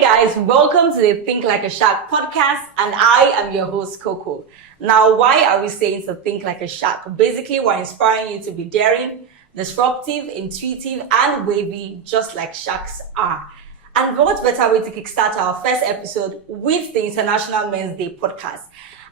Hey guys, welcome to the Think Like a Shark podcast, and I am your host, Coco. Now, why are we saying to think like a shark? Basically, we're inspiring you to be daring, disruptive, intuitive, and wavy, just like sharks are. And what better way to kickstart our first episode with the International Men's Day podcast?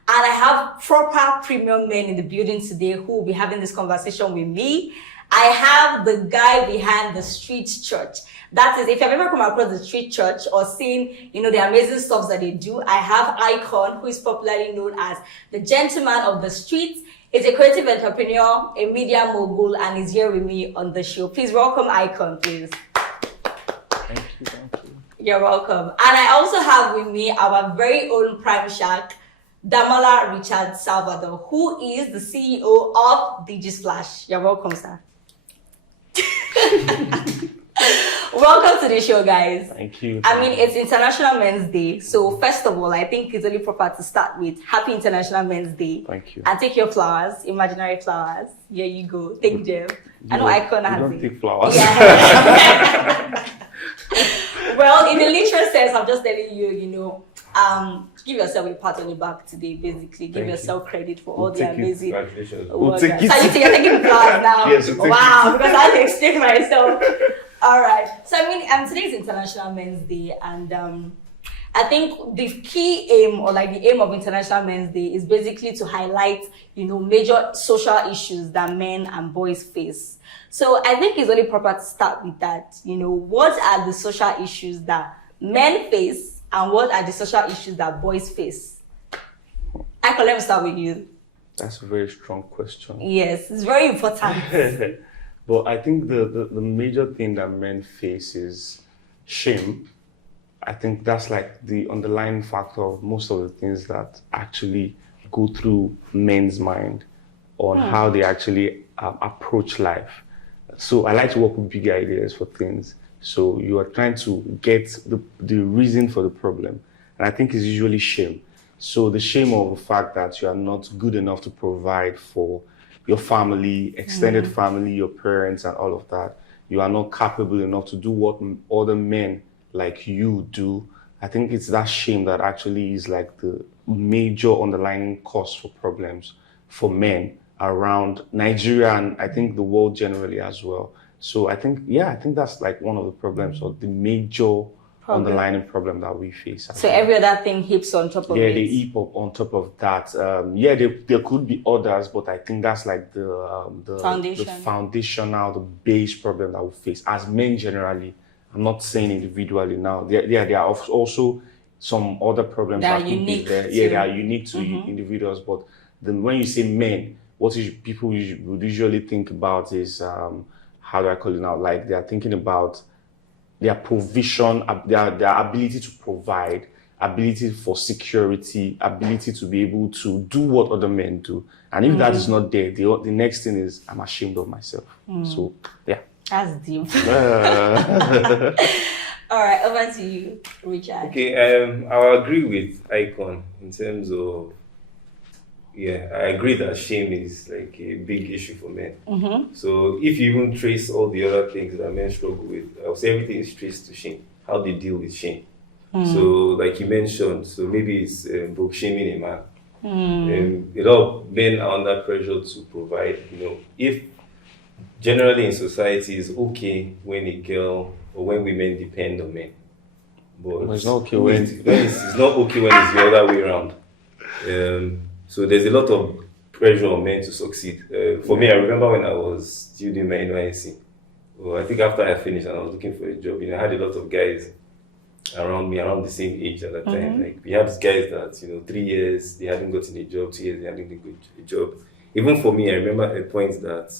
And I have proper premium men in the building today who will be having this conversation with me. I have the guy behind the street church. That is, if you've ever come across the street church or seen, the amazing stuff that they do, I have Icon, who is popularly known as the gentleman of the streets. He's a creative entrepreneur, a media mogul, and is here with me on the show. Please welcome Icon, please. Thank you. You're welcome. And I also have with me our very own prime shark, Damola Richard Salvador, who is the CEO of DigiSplash. You're welcome, sir. Welcome to the show, guys. Thank you. I mean, it's International Men's Day. So first of all, I think it's only proper to start with Happy International Men's Day. Thank you. And take your flowers, imaginary flowers. Here you go. Take them. I know Icon has don't it. take flowers. Yeah. Well, in the literal sense, I'm just telling you, give yourself a pat on the back today, basically. Give yourself credit for all the amazing work. We'll take it. So you're taking flowers now? Yes, we'll take wow, it. because I had to explain myself. All right. So, today is International Men's Day, and I think the key aim, or like the aim of International Men's Day, is basically to highlight, major social issues that men and boys face. So I think it's only proper to start with that. What are the social issues that men face, and what are the social issues that boys face? Icon, let me start with you. That's a very strong question. Yes, it's very important. But I think the major thing that men face is shame. I think that's like the underlying factor of most of the things that actually go through men's mind on how they actually approach life. So I like to work with big ideas for things. So you are trying to get the reason for the problem. And I think it's usually shame. So the shame of the fact that you are not good enough to provide for your family, extended family, your parents, and all of that. You are not capable enough to do what other men like you do. I think it's that shame that actually is like the major underlying cause for problems for men around Nigeria, and I think the world generally as well. So I think that's like one of the problems, or the major underlying problem that we face. So every other thing heaps on top of it. Yeah, they heap up on top of that. There could be others, but I think that's like the foundational, the base problem that we face as men generally. I'm not saying individually now. There are also some other problems that could be there. Yeah, they are unique to individuals. But when you say men, what people would usually think about is how do I call it now? Like they are thinking about their provision, their ability to provide, ability for security, ability to be able to do what other men do. And if that is not there, the next thing is I'm ashamed of myself. So, yeah. That's deep. All right, over to you, Richard. Okay, I agree with Icon in terms of, I agree that shame is like a big issue for men. So if you even trace all the other things that men struggle with, I would say everything is traced to shame, how they deal with shame. So like you mentioned, so maybe it's both shaming a man. A lot of men are under pressure to provide, if generally in society it's okay when a girl or when women depend on men. But it's not okay when it's not okay when it's the other way around. So there's a lot of pressure on men to succeed. For me, I remember when I was still doing my NYSC. Well, I think after I finished and I was looking for a job, I had a lot of guys around me, around the same age at that time. Like we have these guys that, 3 years, they hadn't gotten a job, 2 years, they hadn't gotten a job. Even for me, I remember a point that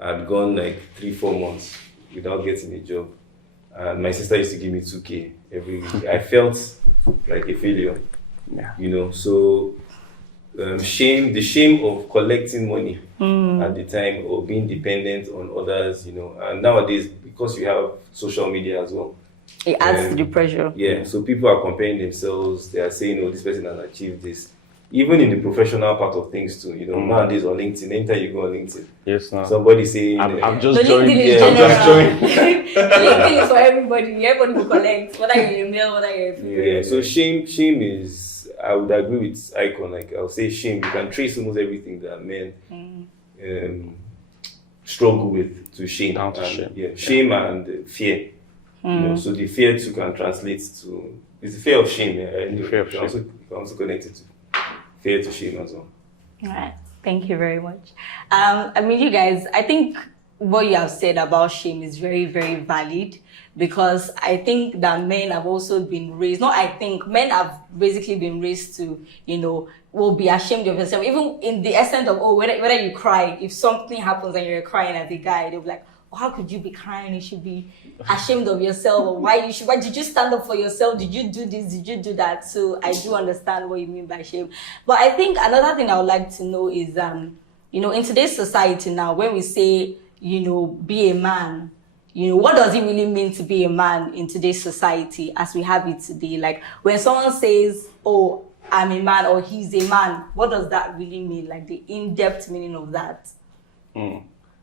I'd gone like 3-4 months without getting a job. And my sister used to give me 2K every week. I felt like a failure, so the shame of collecting money at the time, or being dependent on others, and nowadays, because you have social media as well, it adds to the pressure. Yeah, so people are comparing themselves, they are saying, this person has achieved this. even in the professional part of things too, nowadays on LinkedIn, anytime you go on LinkedIn, Yes, no. somebody saying, I'm So just joined. LinkedIn is I'm just general. joined. LinkedIn is for everybody. Everybody will collect, whether you're a male, whether you're a female. Yeah, so shame is, I would agree with Icon, like I'll say shame, you can trace almost everything that men struggle with to shame. Down to And, shame. Yeah, shame and fear. So the fear too can translate to, it's the fear of shame. Yeah, The fear of you can also connect it to fear to shame as well. All right. Thank you very much. I mean, you guys, I think what you have said about shame is very, very valid, because I think that men have also been raised, men have basically been raised to, will be ashamed of yourself. Even in the essence of, whether you cry, if something happens and you're crying as a guy, they'll be like, oh, how could you be crying? You should be ashamed of yourself. Or why did you stand up for yourself? Did you do this? Did you do that? So I do understand what you mean by shame. But I think another thing I would like to know is, in today's society now, when we say, be a man, what does it really mean to be a man in today's society as we have it today? Like when someone says, oh, I'm a man, or he's a man, what does that really mean? Like the in-depth meaning of that?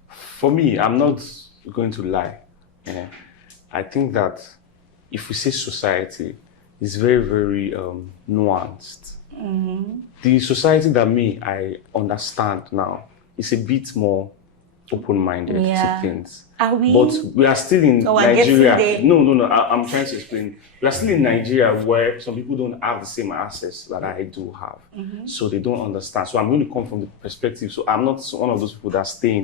For me, I'm not going to lie. I think that if we say society, it's very, very nuanced. The society that I understand now is a bit more open-minded to things. Are we? But we are still in Nigeria. I guess No. I'm trying to explain. We are still in Nigeria where some people don't have the same access that I do have. So they don't understand. So I'm going to come from the perspective. So I'm not one of those people that stay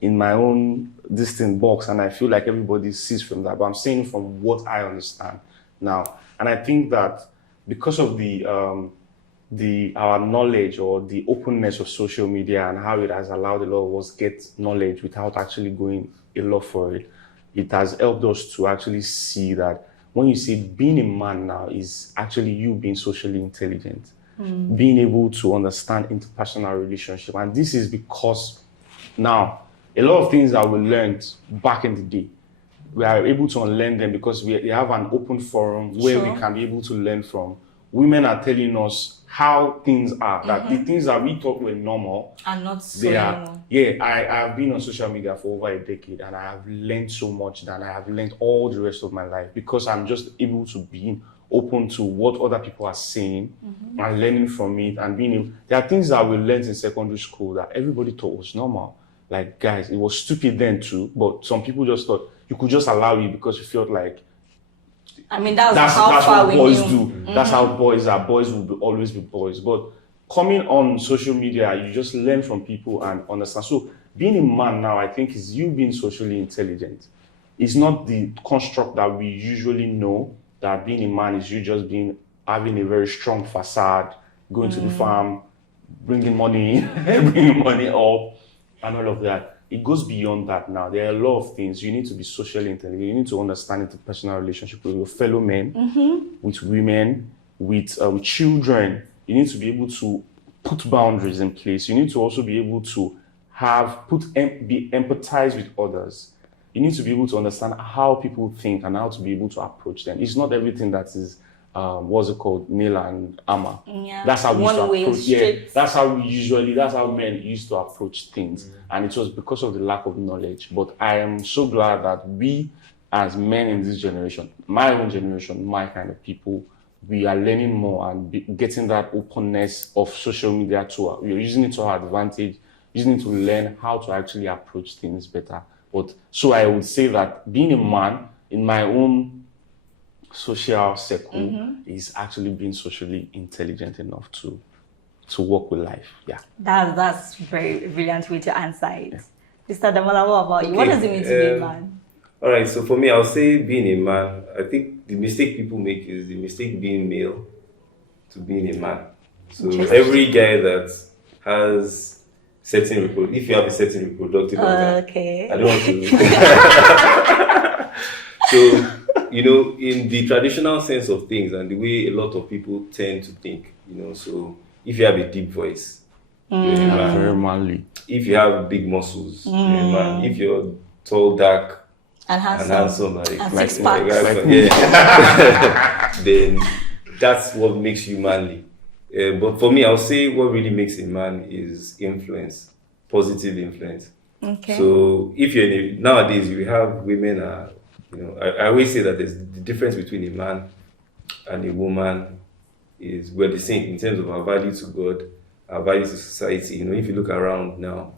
in my own distant box and I feel like everybody sees from that. But I'm saying from what I understand now. And I think that because of our knowledge or the openness of social media and how it has allowed a lot of us get knowledge without actually going a lot for it, it has helped us to actually see that when you say being a man now is actually you being socially intelligent, being able to understand interpersonal relationship. And this is because now a lot of things that we learned back in the day, we are able to unlearn them because we have an open forum where we can be able to learn from. Women are telling us how things are, that the things that we thought were normal are not so normal. Yeah, I have been on social media for over a decade and I have learned so much that I have learned all the rest of my life because I'm just able to be open to what other people are saying and learning from it and being able. There are things that we learned in secondary school that everybody thought was normal. Like, guys, it was stupid then too, but some people just thought you could just allow it because you felt like that's how far what we boys knew. do. That's how boys are. Boys will always be boys. But coming on social media, you just learn from people and understand. So being a man now, I think, is you being socially intelligent. It's not the construct that we usually know that being a man is you just having a very strong facade, going to the farm, bringing money, bringing money up, and all of that. It goes beyond that now. There are a lot of things. You need to be socially intelligent. You need to understand interpersonal relationship with your fellow men, with women, with children. You need to be able to put boundaries in place. You need to also be able to be empathize with others. You need to be able to understand how people think and how to be able to approach them. It's not everything that is what's it called, nail and hammer. Yeah. That's how we used to approach. Straight. That's how men used to approach things, and it was because of the lack of knowledge. But I am so glad that we, as men in this generation, my own generation, my kind of people, we are learning more and getting that openness of social media to. We are using it to our advantage, using it to learn how to actually approach things better. But so I would say that being a man in my own social circle is actually being socially intelligent enough to work with life. Yeah. That's very brilliant way to answer it. Mr. Damola, what about you? Okay, what does it mean to be a man? All right, so for me, I'll say being a man, I think the mistake people make is the mistake being male to being a man. So every guy that has if you have a certain reproductive organ, Okay. I don't want to. So, in the traditional sense of things and the way a lot of people tend to think, so if you have a deep voice, you're a man. Very manly. If you have big muscles, you're a man. If you're tall, dark, And handsome. like six packs. yeah, then that's what makes you manly. But for me, I'll say what really makes a man is influence, positive influence. Okay. So if nowadays you have women I always say that there's the difference between a man and a woman is we're the same in terms of our value to God, our value to society. If you look around now,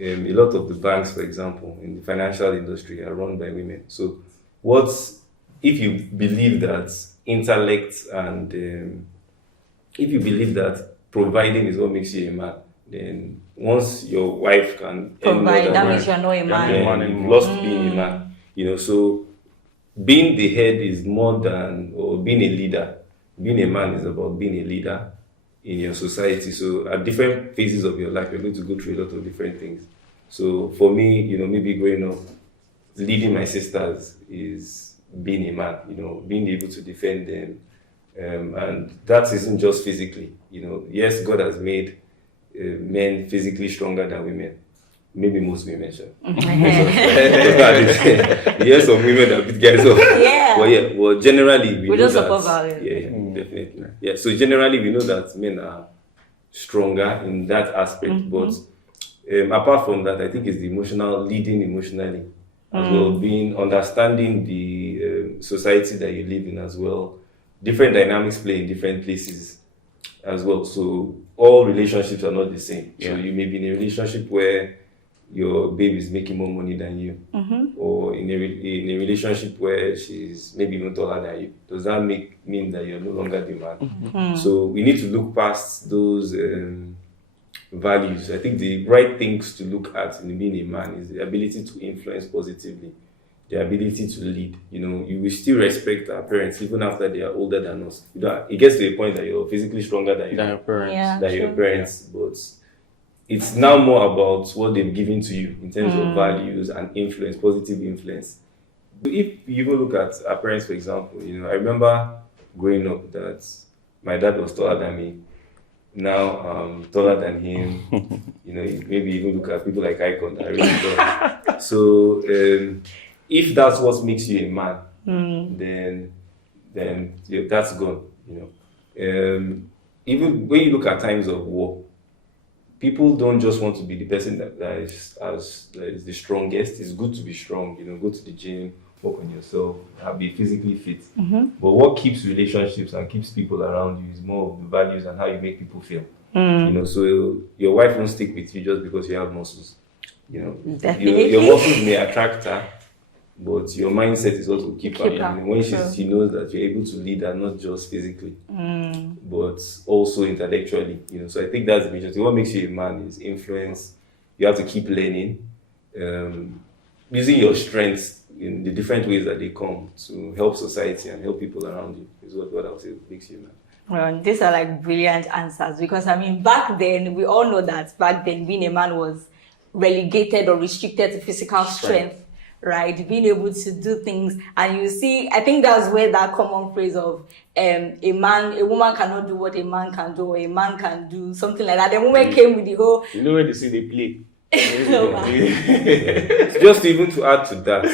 a lot of the banks, for example, in the financial industry are run by women. So if you believe that intellect and if you believe that providing is what makes you a man, then once your wife can provide, that means you're not a man. Then you've lost being a man. So being the head is more than, or being a leader. Being a man is about being a leader in your society. So at different phases of your life, you're going to go through a lot of different things. So for me, maybe growing up, leading my sisters is being a man, being able to defend them. And that isn't just physically, yes, God has made men physically stronger than women. Maybe most women, sure. Yes, some women that beat guys up. Yeah. Well, generally, we know just that. support violence. Yeah, definitely. Yeah, so generally, we know that men are stronger in that aspect. But apart from that, I think it's the leading emotionally as well, understanding the society that you live in as well. Different dynamics play in different places as well. So all relationships are not the same. Yeah. So you may be in a relationship where your babe is making more money than you, or in a relationship where she's maybe even taller than you. Does that mean that you're no longer the man? So we need to look past those values. I think the right things to look at in being a man is the ability to influence positively, the ability to lead. You will still respect our parents even after they are older than us. It gets to a point that you're physically stronger than your parents, but it's now more about what they've given to you in terms of values and influence, positive influence. If you even look at our parents, for example, I remember growing up that my dad was taller than me. Now I'm taller than him. Maybe even look at people like Icon that I really love. So if that's what makes you a man, then that's gone. Even when you look at times of war, people don't just want to be the person that is the strongest. It's good to be strong, go to the gym, work on yourself, be physically fit. But what keeps relationships and keeps people around you is more of the values and how you make people feel. So your wife won't stick with you just because you have muscles. Your muscles may attract her, but your mindset is also keep her. When she knows that you're able to lead her, not just physically, but also intellectually. So I think that's the major thing. What makes you a man is influence. You have to keep learning, using your strengths in the different ways that they come to help society and help people around you. Is what I would say makes you a man. Well, these are like brilliant answers, because back then, we all know that back then being a man was relegated or restricted to physical strength. Right, being able to do things, and you see, I think that's where that common phrase of a woman cannot do what a man can do, or a man can do something like that. The woman came with the whole. Where they see they play. Just even to add to that,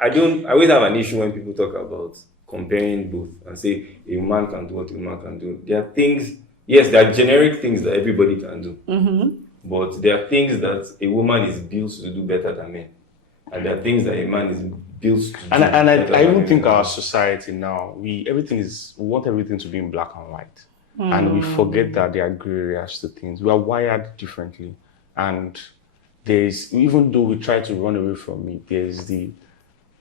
I always have an issue when people talk about comparing both and say a man can do what a man can do. There are things, yes, there are generic things that everybody can do, but there are things that a woman is built to do better than men. And there are things that a man is built to do. And I even think our society now, we want everything to be in black and white. And we forget that there are gray areas to things. We are wired differently. And even though we try to run away from it, there's the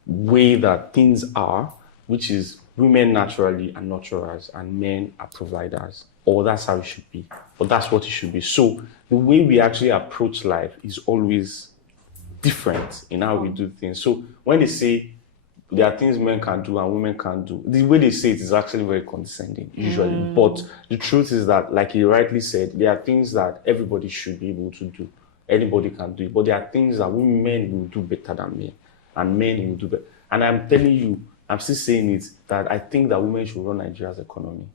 way that things are, which is women naturally are nurturers and men are providers. Or that's how it should be. Or that's what it should be. So the way we actually approach life is always different in how we do things. So when they say there are things men can do and women can't do, the way they say it is actually very condescending, usually. But the truth is that, like you rightly said, there are things that everybody should be able to do. Anybody can do it. But there are things that women will do better than men, and men will do better. And I'm telling you, I'm still saying it, that I think that women should run Nigeria's economy.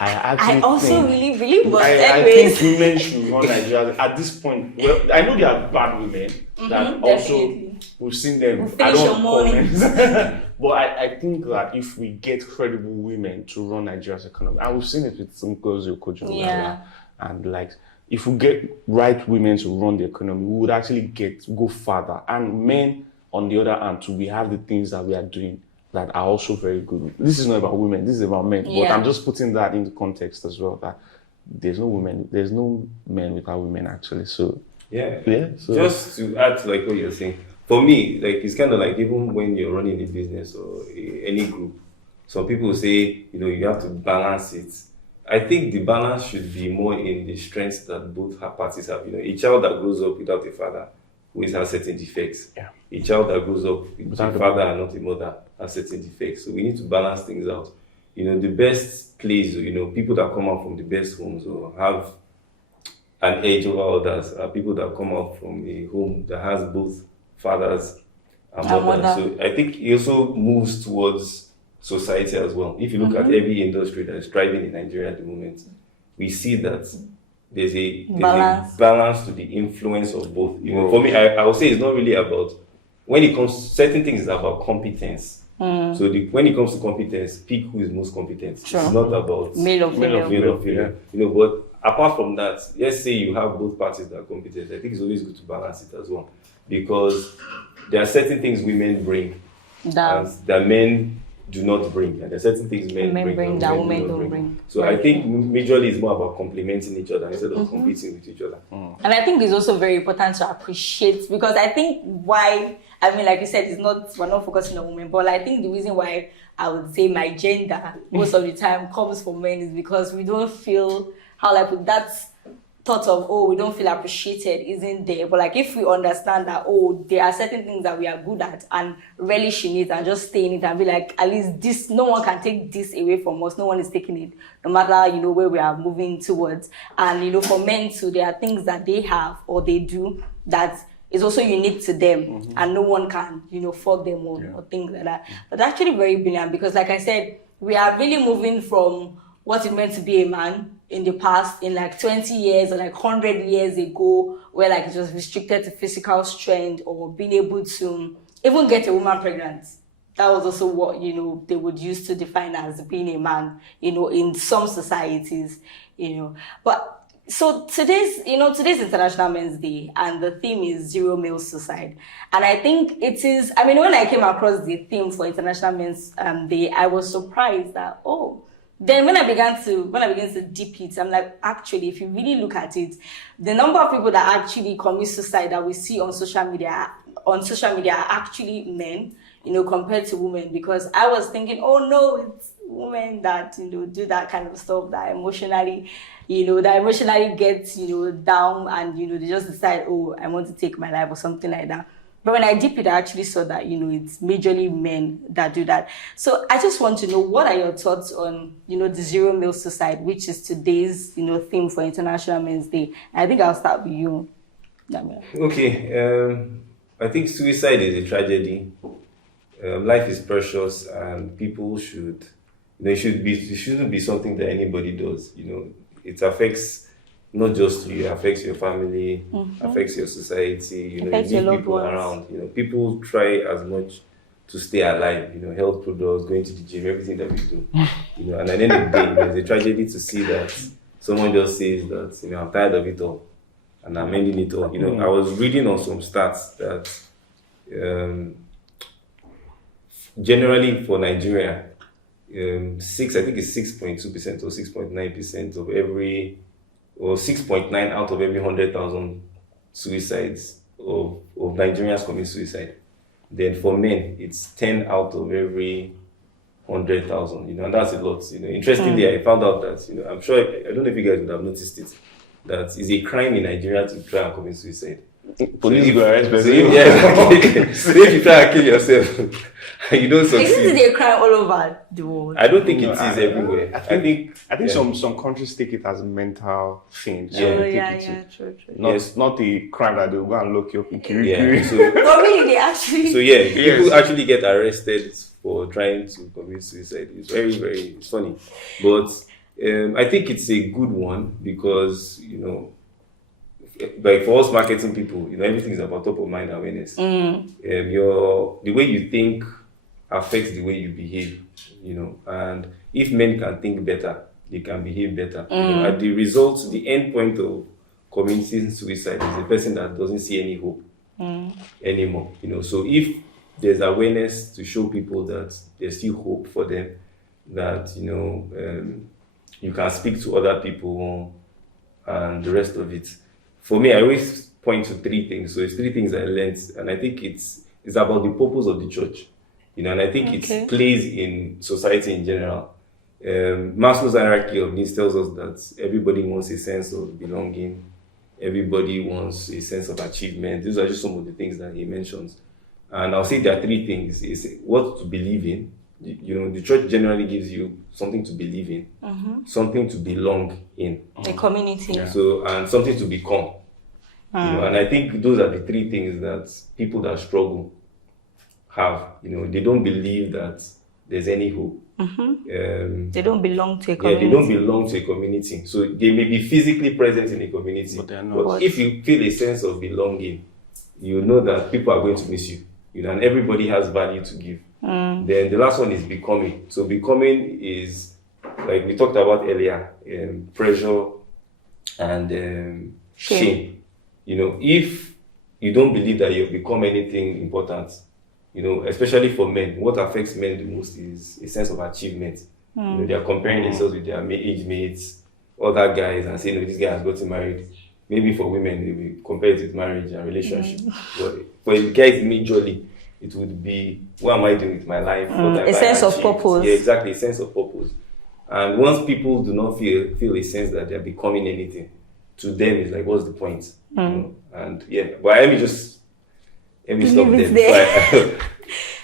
I also really believe, but I think women should run Nigeria at this point. Well, I know there are bad women that also we've seen them. I don't comment, But I think that if we get credible women to run Nigeria's economy, and we've seen it with some girls, and like, if we get right women to run the economy, we would actually go further. And men, on the other hand, too, we have the things that we are doing that are also very good. This is not about women, this is about men. But I'm just putting that into context as well, that there's no men without women, actually. So so just to add to like what you're saying, for me, like, it's kind of like, even when you're running a business or any group, some people say, you know, you have to balance it. I think the balance should be more in the strengths that both parties have. You know, a child that grows up without a father always has certain defects. A child that grows up with a father and not a mother has certain defects. So we need to balance things out. You know, the best place, you know, people that come out from the best homes or have an edge over others are people that come out from a home that has both fathers and mothers. So I think it also moves towards society as well. If you look at every industry that is thriving in Nigeria at the moment, we see that there's a balance to the influence of both. You know, for me, I would say it's not really about, when it comes to certain things, it's about competence. So when it comes to competence, pick who is most competent. It's not about male or female. You know, but apart from that, let's say you have both parties that are competent. I think it's always good to balance it as well, because there are certain things women bring that men do not bring, and there are certain things men bring that women don't bring. So I think majorly it's more about complementing each other instead of competing with each other. And I think it's also very important to appreciate, because I think why, I mean, like you said, we're not focusing on women, but I think the reason why I would say my gender most of the time comes from men is because we don't feel, how like that's thought of, we don't feel appreciated isn't there. But like, if we understand that, there are certain things that we are good at and relish in it and just stay in it and be like, at least this, no one can take this away from us. No one is taking it, no matter, you know, where we are moving towards. And, you know, for men too, there are things that they have or they do that is also unique to them and no one can, you know, fuck them or things like that. But actually very brilliant, because like I said, we are really moving from what it meant to be a man in the past, in like 20 years or like 100 years ago, where like it was restricted to physical strength or being able to even get a woman pregnant. That was also what, you know, they would use to define as being a man, you know, in some societies, you know. But so today's International Men's Day, and the theme is Zero Male Suicide. And I think it is, I mean, when I came across the theme for International Men's Day, I was surprised that, then when I began to deep it, I'm like, actually, if you really look at it, the number of people that actually commit suicide that we see on social media are actually men, you know, compared to women. Because I was thinking, it's women that, you know, do that kind of stuff, that emotionally get, you know, down, and, you know, they just decide, I want to take my life or something like that. But when I deep it, I actually saw that, you know, it's majorly men that do that. So I just want to know, what are your thoughts on, you know, the Zero Male Suicide, which is today's, you know, theme for International Men's Day? I think I'll start with you, Damola. Okay. I think suicide is a tragedy. Life is precious, and people should, you know, it shouldn't be something that anybody does. You know, it affects not just you, it affects your family, affects your society, you know, you need people around. You know, people try as much to stay alive, you know, health products, going to the gym, everything that we do. You know, and at the end of the day, it's a tragedy to see that someone just says that, you know, I'm tired of it all and I'm ending it all. You know, I was reading on some stats that generally for Nigeria, I think it's 6.2% or 6.9% of every, or 6.9 out of every 100,000 suicides of Nigerians commit suicide. Then for men, it's 10 out of every 100,000, you know, and that's a lot. You know, interestingly, I found out that, you know, I'm sure, I don't know if you guys would have noticed it, that it's a crime in Nigeria to try and commit suicide. Police will arrest person. So if you try and kill yourself, you don't succeed. Isn't it a crime all over the world? I don't think it is everywhere. I think some countries take it as a mental thing. True. Not a crime that they'll go and lock you up in Kiri. But really, they actually... So people actually get arrested for trying to commit suicide. It's very, very funny. But I think it's a good one because, you know, like for us marketing people, you know, everything is about top of mind awareness. The way you think affects the way you behave, and if men can think better, they can behave better. At the result, the end point of committing suicide is a person that doesn't see any hope anymore. So if there's awareness to show people that there's still hope for them, that you can speak to other people and the rest of it. For me, I always point to 3 things. So it's 3 things I learned, and I think it's about the purpose of the church, and I think it plays in society in general. Maslow's hierarchy of needs tells us that everybody wants a sense of belonging, everybody wants a sense of achievement. These are just some of the things that he mentions, and I'll say there are 3 things: is what to believe in. The church generally gives you something to believe in, something to belong in, a community. So, and something to become. And I think those are the 3 things that people that struggle have. They don't believe that there's any hope. They don't belong to a community. Yeah, they don't belong to a community. So they may be physically present in a community, but they're not. But if you feel a sense of belonging, you know that people are going to miss you. And everybody has value to give. Then the last one is becoming. So becoming is, like we talked about earlier, pressure and shame. If you don't believe that you've become anything important, especially for men, what affects men the most is a sense of achievement. They are comparing themselves with their age mates, other guys, and saying, this guy has gotten married. Maybe for women, they will compare it with marriage and relationship. But for guys, majorly, it would be, what am I doing with my life? A sense of purpose. Yeah, exactly, a sense of purpose. And once people do not feel a sense that they're becoming anything, to them it's like, what's the point? And yeah, but let me stop there.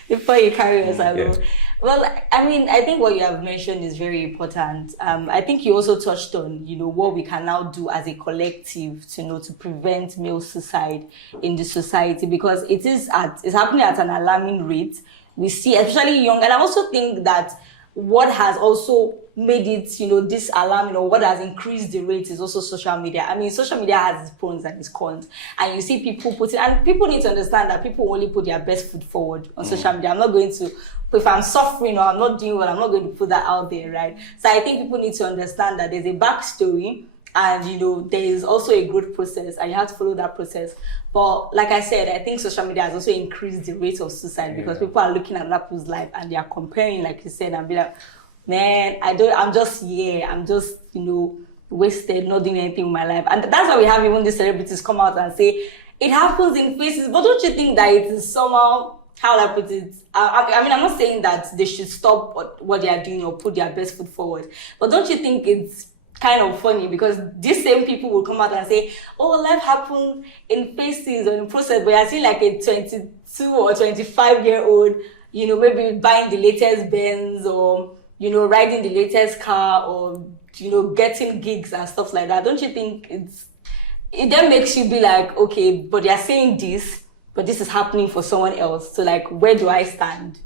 Before you carry us along. Well, I think what you have mentioned is very important. I think you also touched on, what we can now do as a collective to prevent male suicide in the society, because it's happening at an alarming rate. We see, especially young, and I also think that what has also made it, this alarming, or what has increased the rate is also social media. Social media has its pros and its cons, and you see people and people need to understand that people only put their best foot forward on social media. I'm not going to, if I'm suffering or I'm not doing well, I'm not going to put that out there, right? So I think people need to understand that there's a backstory, and there is also a growth process, and you have to follow that process. But like I said, I think social media has also increased the rate of suicide because people are looking at other people's life and they are comparing, like you said, and be like, man, I'm just wasted, not doing anything with my life. And that's why we have even the celebrities come out and say it happens in faces. But don't you think that it is somehow, how I put it, I'm not saying that they should stop what they are doing or put their best foot forward, but don't you think it's kind of funny because these same people will come out and say, oh, life happened in phases or in process, but you're seeing like a 22 or 25-year-old, maybe buying the latest Benz or, riding the latest car or, getting gigs and stuff like that. Don't you think it then makes you be like, okay, but they're saying this, but this is happening for someone else. So like, where do I stand?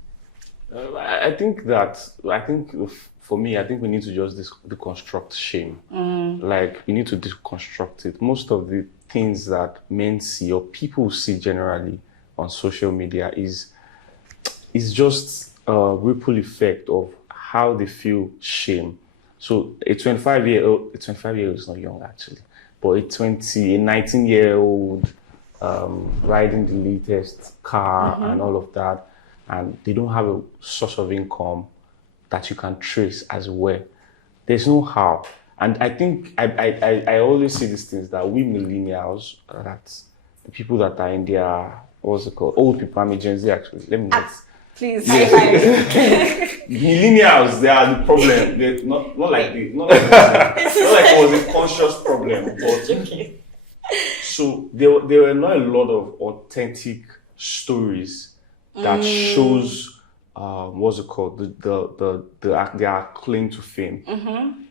For me, I think we need to just deconstruct shame. Like, we need to deconstruct it. Most of the things that men see or people see generally on social media is just a ripple effect of how they feel shame. So a 25-year-old is not young actually, but a 19-year-old riding the latest car and all of that, and they don't have a source of income that you can trace as well. There's no how. And I think I always see these things that we millennials, that the people that are in their, what's it called? Old people, I'm a Gen Z actually. Let me please. Millennials, they are the problem. They're not like it was a conscious problem. But so there were not a lot of authentic stories that shows what's it called, their claim to fame.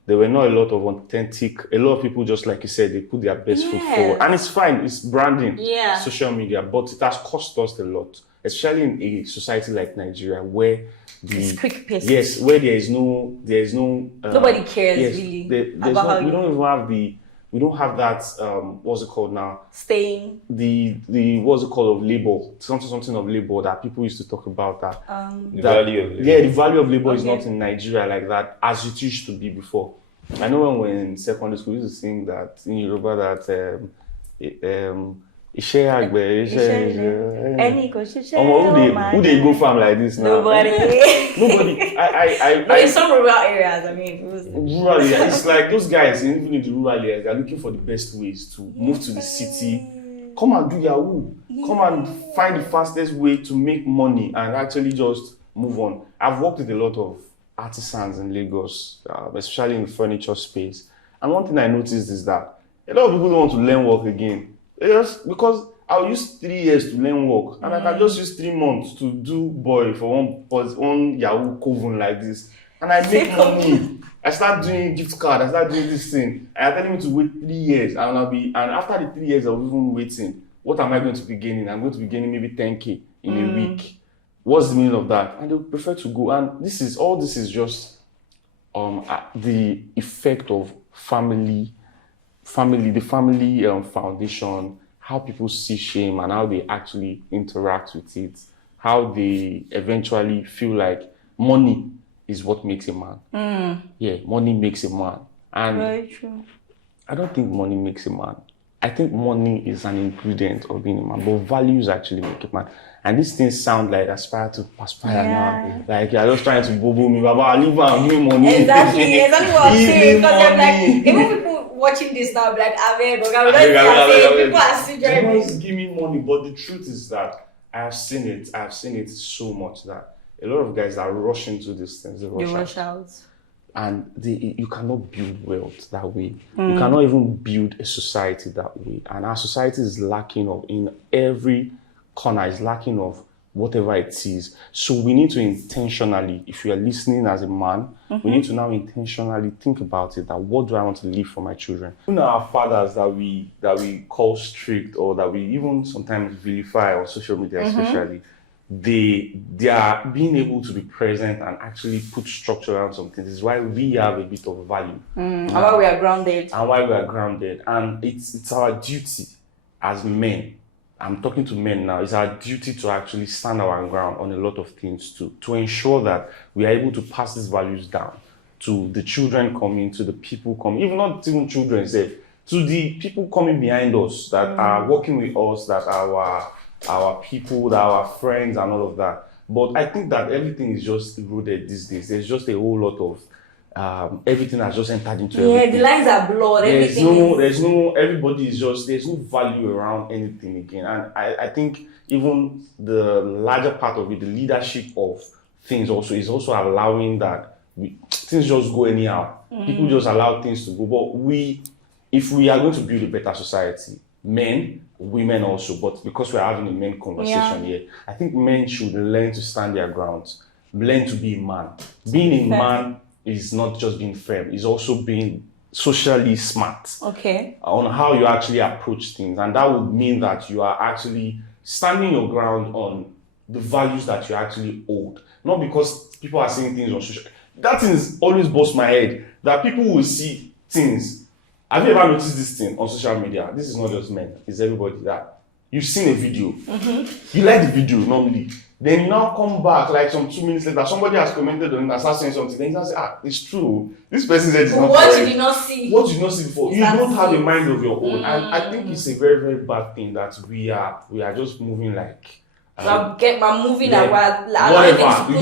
There were not a lot of authentic. A lot of people, just like you said, they put their best foot forward, and it's fine. It's branding, social media, but it has cost us a lot, especially in a society like Nigeria, where it's quick pace. Yes, where there is no nobody cares really we don't even have we don't have that, what's it called now? Staying. The what's it called of labor, something of labor that people used to talk about that. The value of labor. Yeah, the value of labor is Okay. not in Nigeria like that as it used to be before. I know when we were in secondary school, we used to sing that in Yoruba that Iṣẹ́ àgbẹ̀, Any question? who they go farm like this now? Nobody. Nobody. But in some rural areas, I mean, Rural area, it's like those guys, even in the rural areas, they're looking for the best ways to move to the city. Come and do Yahoo. Come and find the fastest way to make money and actually just move on. I've worked with a lot of artisans in Lagos, especially in the furniture space. And one thing I noticed is that a lot of people don't want to learn work again. Just because I'll use 3 years to learn work, and I can just use 3 months to do boy for one Yahoo coven like this, and I make money. I start doing gift card, I start doing this thing, and I'm telling me to wait 3 years, and after the 3 years of even waiting, what am I going to be gaining? I'm going to be gaining maybe 10K in a week. What's the meaning of that? And they would prefer to go. And this is just the effect of family, the family foundation, how people see shame and how they actually interact with it, how they eventually feel like money is what makes a man. Yeah, money makes a man. And very true. I don't think money makes a man. I think money is an ingredient of being a man, but values actually make a man. And these things sound like aspire to perspire now. Like you're just trying to bobo me, Baba, leave and give me money. Exactly what I'm saying. Because they're like, even people watching this now, be like, people are still driving. Just give me money. But the truth is that I have seen it so much that a lot of guys that rush into these things, they rush out. And you cannot build wealth that way. You cannot even build a society that way. And our society is lacking of, in every corner, is lacking of whatever it is. So we need to intentionally, if you are listening as a man, we need to now intentionally think about it, that what do I want to leave for my children? Even our fathers that we call strict, or that we even sometimes vilify on social media especially, they are being able to be present and actually put structure around something. This is why we have a bit of value. And why we are grounded. And it's our duty as men. I'm talking to men now. It's our duty to actually stand our ground on a lot of things to ensure that we are able to pass these values down to the children coming, to the people coming, even not even children, to the people coming behind us that are working with us, that are our people, that are our friends and all of that. But I think that everything is just eroded these days. There's just a whole lot of everything has just entered into everything. The lines are blurred. There's no value around anything again. And I think even the larger part of it, the leadership of things also is also allowing that things just go anyhow. People just allow things to go. But if we are going to build a better society, men, women also, but because we're having a men conversation here, I think men should learn to stand their ground, learn to be a man. Being a man is not just being firm, it's also being socially smart on how you actually approach things. And that would mean that you are actually standing your ground on the values that you actually hold. Not because people are saying things on social. That thing always busts my head, that people will see things. Have you ever noticed this thing on social media? This is not just men, it's everybody that you've seen a video. You like the video normally. Then you now come back like some 2 minutes later, somebody has commented on it and starts saying something. Then you just say, it's true. This person said it's not what correct. did you not see? What did you not see before? You don't have a mind of your own. And I think it's a very, very bad thing that we are just moving like we're moving and whatever. You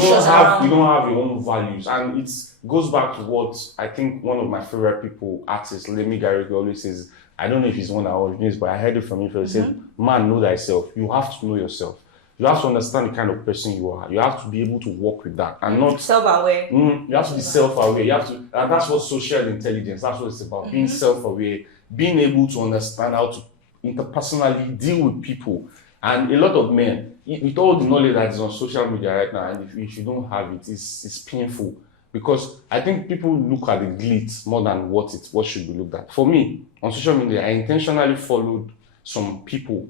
don't have your own values. And it goes back to what I think one of my favorite people, artists, Lemmy Gary, always says. I don't know if he's one that originates, but I heard it from him. He said, man, know thyself. You have to know yourself. You have to understand the kind of person you are. You have to be able to work with that and not self-aware. You have to be self-aware. You have to, and that's what social intelligence. That's what it's about. Being self-aware, being able to understand how to interpersonally deal with people. And a lot of men, with all the knowledge that is on social media right now, and if you don't have it, it's painful. Because I think people look at the glitz more than what should be looked at. For me, on social media, I intentionally followed some people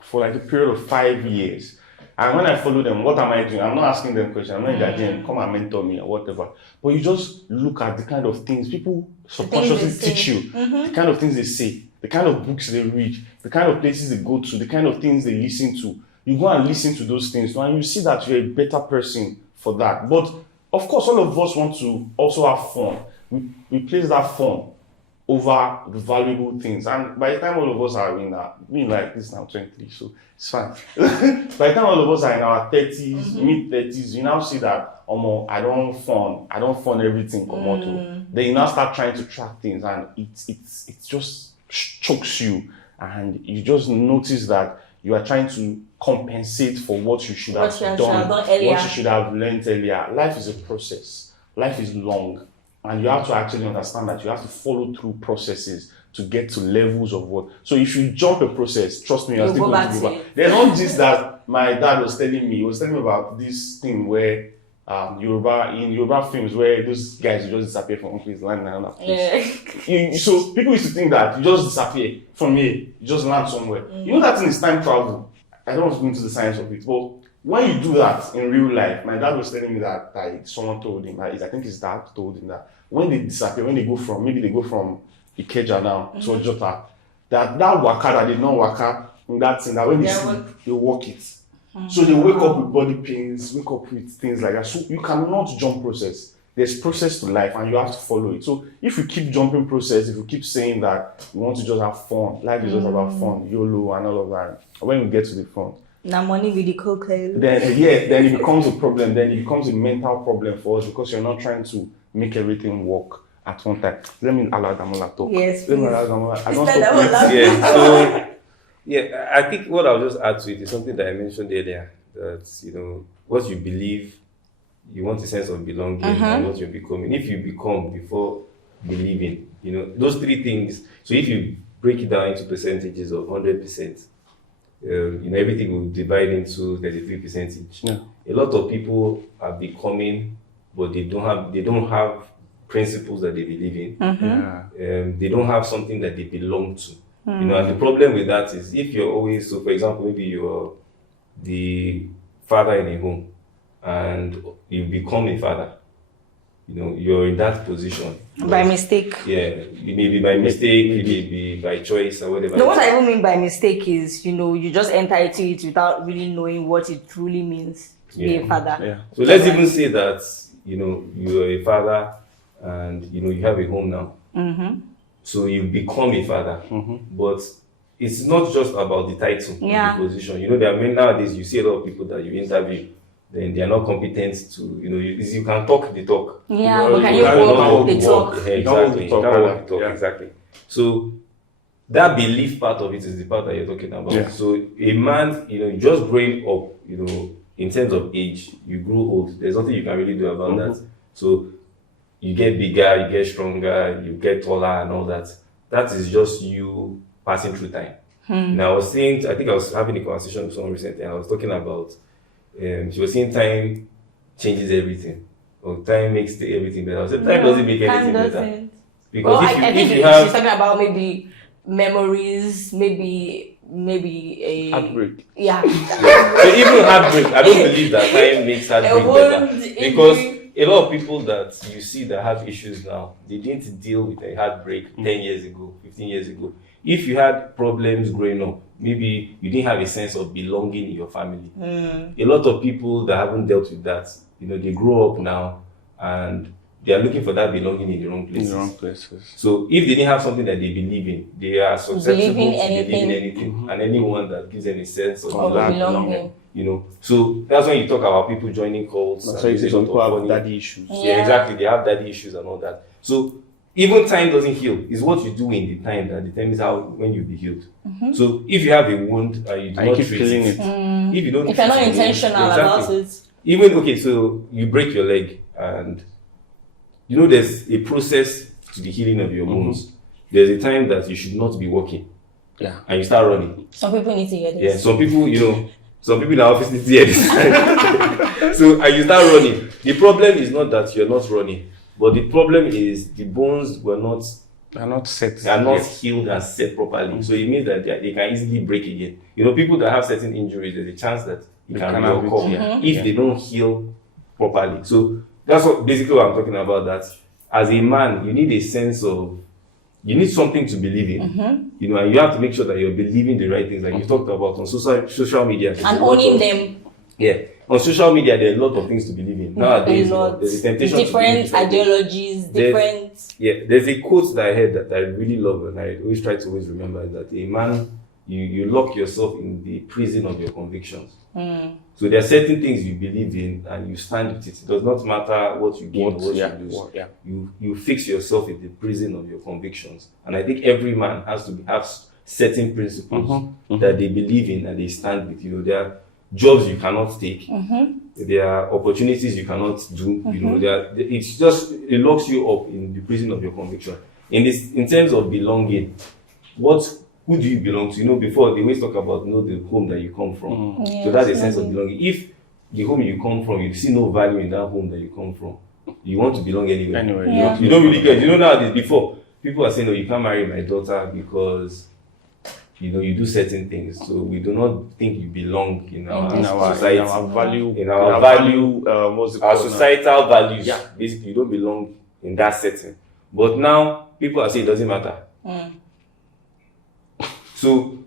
for like a period of 5 years. And when I follow them, what am I doing? I'm not asking them questions. I'm not in their DM, come and mentor me or whatever. But you just look at the kind of things people subconsciously teach you, the kind of things they say, the kind of books they read, the kind of places they go to, the kind of things they listen to. You go and listen to those things, and you see that you're a better person for that. But of course, all of us want to also have fun. We place that fun over the valuable things. And by the time all of us are in our, like this now, 23, so it's fine. By the time all of us are in our 30s, mid-30s, you now see that, I don't fund everything, Then you now start trying to track things, and it just chokes you. And you just notice that you are trying to compensate for what you should have done earlier. What you should have learned earlier. Life is a process. Life is long. And you have to actually understand that you have to follow through processes to get to levels of what. So if you jump a process, trust me, you're still going to go back. There's not this that my dad was telling me. He was telling me about this thing where in Yoruba films where those guys just disappear from one place, land in another place. So people used to think that you just disappear from here, you just land somewhere. You know that thing is time travel. I don't want to go into the science of it, but when you do that in real life, my dad was telling me that someone told him, I think his dad told him that when they disappear, when they go from Ikeja now to Ojota, that waka that they don't waka in that thing, that when they sleep, they walk it. So they wake up with body pains, wake up with things like that. So you cannot jump process. There's process to life and you have to follow it. So if you keep jumping process, if you keep saying that you want to just have fun, life is just about fun, YOLO and all of that, when we get to the front, now money with the cocoa. then it becomes a problem. Then it becomes a mental problem for us because you're not trying to make everything work at one time. Let me allow Damola talk. Yes, let me allow Damola. I don't stop. I think what I'll just add to it is something that I mentioned earlier. That what you believe, you want a sense of belonging, and what you're becoming. If you become before believing, those three things. So if you break it down into percentages of 100%. Everything will divide into 33% each. Yeah. A lot of people are becoming, but they don't have principles that they believe in. They don't have something that they belong to. And the problem with that is if you're always, so for example, maybe you're the father in a home and you become a father. You're in that position. By mistake. Yeah, it may be by mistake, it may be by choice or whatever. No, what I even mean by mistake is, you just enter into it without really knowing what it truly means to be a father. Yeah. So let's even say that, you're a father and, you have a home now. So you become a father. But it's not just about the title, the position. There are many nowadays, you see a lot of people that you interview. Then they are not competent to, you can talk the talk. Yeah, but can you walk the talk? Exactly. You can't walk the talk, exactly. So that belief part of it is the part that you're talking about. Yeah. So a man, just growing up, in terms of age, you grow old. There's nothing you can really do about that. So you get bigger, you get stronger, you get taller and all that. That is just you passing through time. Now I think I was having a conversation with someone recently and I was talking about she was saying time changes everything, or time makes everything better. I said time doesn't make anything better. Because I think she's talking about maybe memories, maybe a heartbreak. Yeah. So even heartbreak, I don't believe that time makes heartbreak better. Because a lot of people that you see that have issues now, they didn't deal with a heartbreak 10 years ago, 15 years ago. If you had problems growing up, maybe you didn't have a sense of belonging in your family. A lot of people that haven't dealt with that, they grow up now and they are looking for that belonging in the wrong places. So if they didn't have something that they believe in, they are susceptible to believing anything. And anyone that gives them a sense of belonging. So that's when you talk about people joining cults. So you say some people have daddy issues. Yeah, exactly. They have daddy issues and all that. So even time doesn't heal. It's what you do in the time that determines when you'll be healed. So if you have a wound and you do not treat it, if you're not intentional about it, even so you break your leg and there's a process to the healing of your wounds. There's a time that you should not be walking. Yeah. And you start running. Some people need to hear this. Yeah, some people in our office need to hear this. So and you start running. The problem is not that you're not running. But the problem is the bones are not set. They are not healed and set properly. So it means that they can easily break again. People that have certain injuries, there's a chance that it can cannot be, reoccur if they don't heal properly. So that's basically what I'm talking about. That as a man, you need a sense of, you need something to believe in, you know, and you have to make sure that you're believing the right things, like you talked about on social media. And owning them. Yeah, on social media, there are a lot of things to believe in nowadays. You know, there's a temptation different ideologies, different. There's a quote that I heard that I really love, and I always try to remember, is that a man, you lock yourself in the prison of your convictions. So there are certain things you believe in and you stand with it. It does not matter what you gain or what you lose. You fix yourself in the prison of your convictions. And I think every man has to have certain principles that they believe in and they stand with. You know, there are jobs you cannot take. There are opportunities you cannot do. You know, it locks you up in the prison of your conviction. In terms of belonging, who do you belong to? You know, before they always talk about, you know, the home that you come from. So that's a sense of belonging. If the home you come from, you see no value in that home that you come from, you want to belong anywhere. You don't really care. You know, nowadays, before, people are saying, no, you can't marry my daughter because, you know, you do certain things. So we do not think you belong in our society, in our societal values. Basically, you don't belong in that setting. But now, people are saying it doesn't matter. So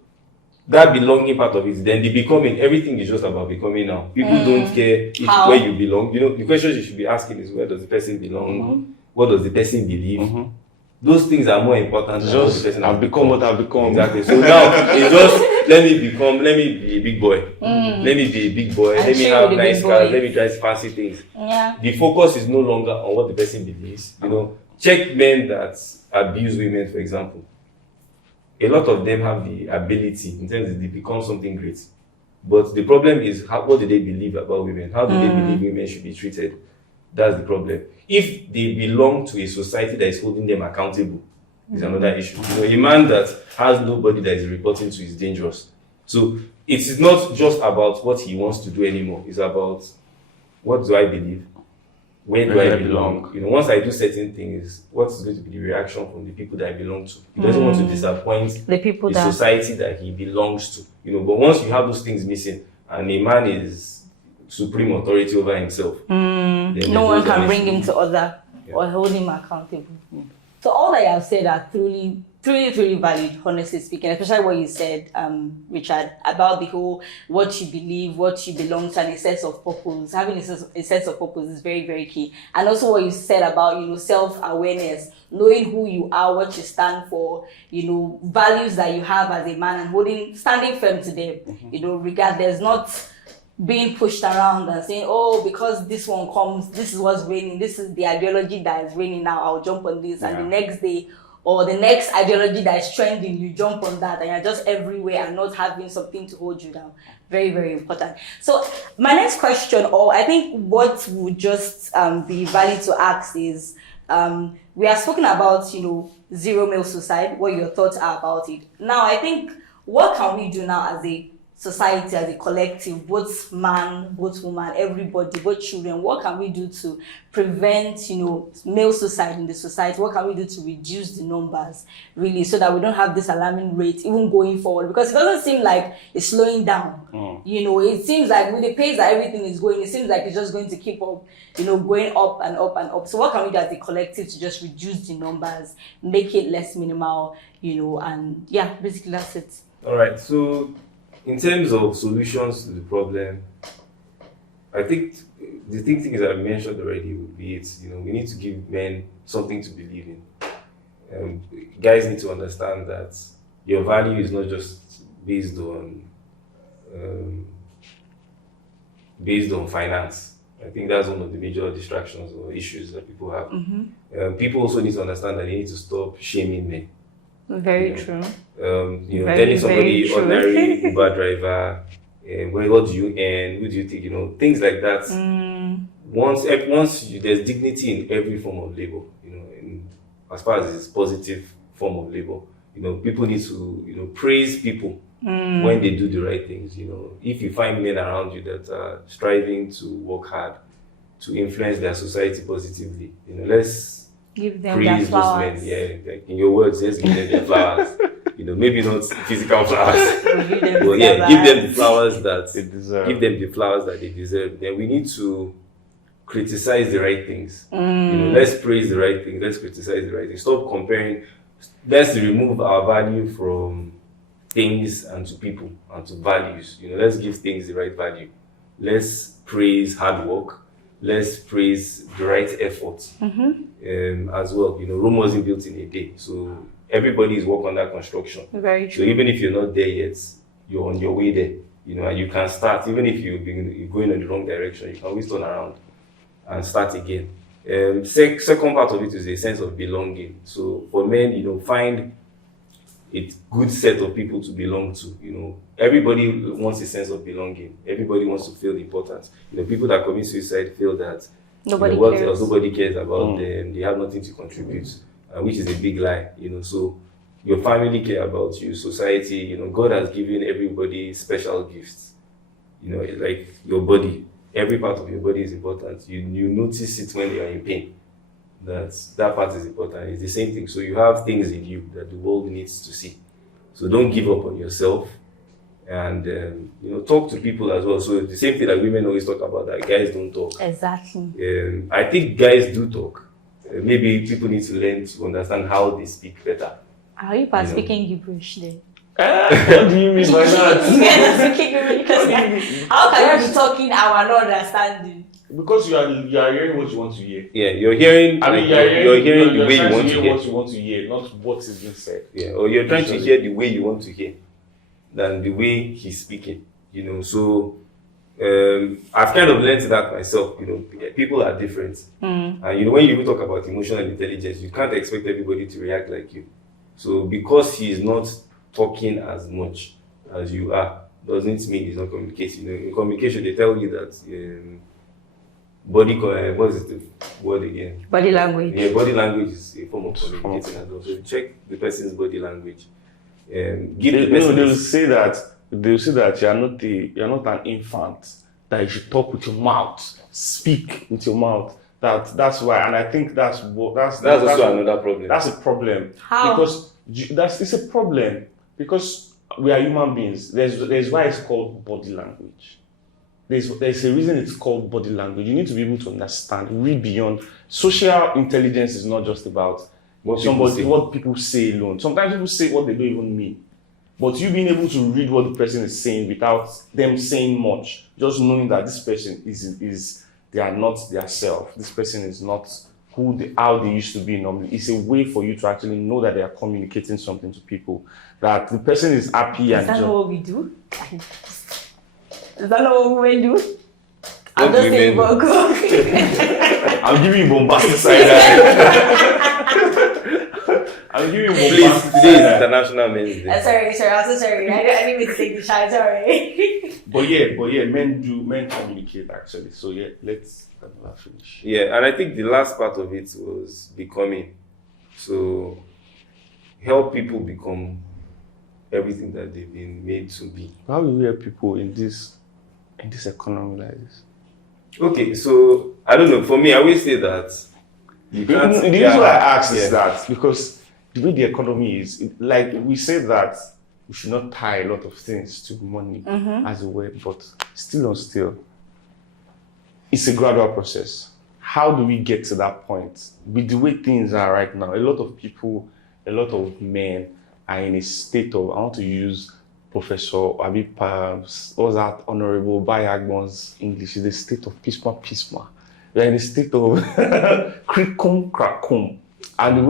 that belonging part of it, then the becoming, everything is just about becoming now. People don't care where you belong. You know, the questions you should be asking is, where does the person belong? What does the person believe? Those things are more important than what the person I've become what I've become. Exactly. So now it's just, let me be a big boy. Let me be a big boy. Let me have nice cars. Let me drive fancy things. The focus is no longer on what the person believes. You know, check men that abuse women, for example. A lot of them have the ability in terms of they become something great. But the problem is, what do they believe about women? How do they believe women should be treated? That's the problem. If they belong to a society that is holding them accountable, is another issue. You know, a man that has nobody that is reporting to is dangerous. So it is not just about what he wants to do anymore. It's about, what do I believe? Where do I belong? You know, once I do certain things, what's going to be the reaction from the people that I belong to? He doesn't want to disappoint the society that he belongs to. You know, but once you have those things missing, and a man is supreme authority over himself, then no one can bring him to order or hold him accountable. So all that you have said are truly valid, honestly speaking, especially what you said, Richard, about the whole, what you believe, what you belong to, and a sense of purpose. Having a sense of purpose is very, very key. And also what you said about, you know, self-awareness, knowing who you are, what you stand for, you know, values that you have as a man, and standing firm to them, you know, regardless, not being pushed around and saying, oh, because this one comes, this is what's reigning, this is the ideology that is reigning now, I'll jump on this, and the next day, or the next ideology that is trending, you jump on that, and you're just everywhere and not having something to hold you down. Very, very important. So my next question, or I think what would just be valid to ask is, we have spoken about, you know, zero male suicide, what your thoughts are about it. Now, I think, what can we do now as a society, as a collective, both man, both woman, everybody, both children? What can we do to prevent, you know, male suicide in the society? What can we do to reduce the numbers, really, so that we don't have this alarming rate even going forward? Because it doesn't seem like it's slowing down. You know, it seems like with the pace that everything is going, it seems like it's just going to keep up, you know, going up and up and up. So what can we do as a collective to just reduce the numbers, make it less minimal, you know, and yeah, basically that's it. All right, so in terms of solutions to the problem, I think the things that I mentioned already would be it. You know, we need to give men something to believe in. Guys need to understand that your value is not just based on finance. I think that's one of the major distractions or issues that people have. People also need to understand that they need to stop shaming men. Very true. You know, telling somebody, ordinary Uber driver, what do you earn? Who do you think? You know, things like that. Once there's dignity in every form of labor. You know, as far as it's positive form of labor. You know, people need to, you know, praise people when they do the right things. You know, if you find men around you that are striving to work hard to influence their society positively, you know, let's give them praise their those flowers. men. Yeah, like in your words, let's give them their flowers. Maybe not physical flowers. Give them Well, yeah, give them the flowers that They deserve. Give them the flowers that they deserve. Then we need to criticize the right things. Let's praise the right things. Let's criticize the right things. Stop comparing. Let's remove our value from things and to people and to values. Let's give things the right value. Let's praise hard work. Let's praise the right effort as well. Rome wasn't built in a day, so everybody is working on that construction. Very true. So even if you're not there yet, you're on your way there. And you can start. Even if you're going in the wrong direction, you can always turn around and start again. Second part of it is a sense of belonging. So for men, find a good set of people to belong to. Everybody wants a sense of belonging. Everybody wants to feel important. People that commit suicide feel that Nobody what cares. else, nobody cares about them. They have nothing to contribute, which is a big lie. So your family care about you, society. God has given everybody special gifts. Like your body. Every part of your body is important. You notice it when you are in pain. That part is important. It's the same thing. So you have things in you that the world needs to see. So don't give up on yourself, and talk to people as well. So the same thing that women always talk about, that guys don't talk. Exactly. I think guys do talk. Maybe people need to learn to understand how they speak better. Are you speaking Gibberish then? What do you mean by that? You guys are speaking Gibberish because how can you be talking and we're not understanding? Because you are hearing what you want to hear. Yeah, you're hearing. I mean, you're hearing the way you want to hear. What you want to hear, not what is being said. Yeah, or you're trying to hear the way you want to hear, than the way he's speaking. So I've kind of learned that myself. People are different, and when you talk about emotional intelligence, you can't expect everybody to react like you. So because he's not talking as much as you are, doesn't mean he's not communicating. In communication, they tell you that what is the word again? Body language. Yeah, body language is a form of communicating as well. So check the person's body language. They'll say that you're not an infant, that you should talk with your mouth, speak with your mouth. That's why, and I think that's also another problem. That's a problem. How? Because it's a problem because we are human beings. There's why it's called body language. There's a reason it's called body language. You need to be able to understand, read beyond. Social intelligence is not just about what people say alone. Sometimes people say what they don't even mean. But you being able to read what the person is saying without them saying much, just knowing that this person they are not their self. This person is not how they used to be normally. It's a way for you to actually know that they are communicating something to people. That the person is happy. Is that not what we do? Is that not what women do? I'm What just do saying, women but I'm giving you bombastic side. I'm giving you Please, bombastic today is side. International Men's Day. sorry, I'm so sorry. I didn't mean to take the shot, sorry. But yeah, men communicate actually. So yeah, let's finish. Yeah, and I think the last part of it was becoming. So help people become everything that they've been made to be. How will we help people in this economy like this? Okay, so I don't know. For me, I always say that you can't. The reason why I ask is that because the way the economy is, like we say that we should not tie a lot of things to money as a way, but still, it's a gradual process. How do we get to that point? With the way things are right now, a lot of men are in a state of, I want to use Professor Abi Pams, what's that, Honorable Bayagbon's English, is the state of pisma. They're in a state of crackum. And the